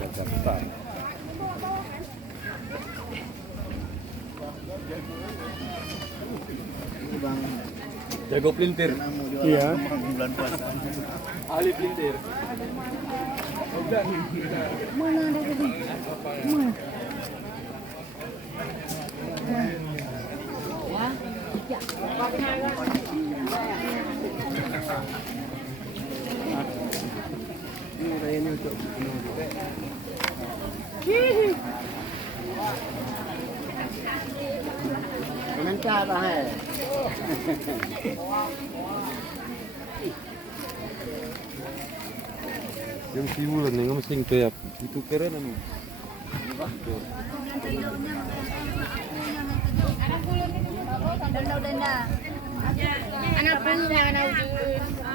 Jakarta. Jago pelintir. Iya. Bulan puasa. Ahli pelintir. Mana ada tadi? Mana? Ya. Ini untuk Nanti apa hal? Yung sibulan yang masing kayak itu keren anu. Denda. Anak punya anak ujung.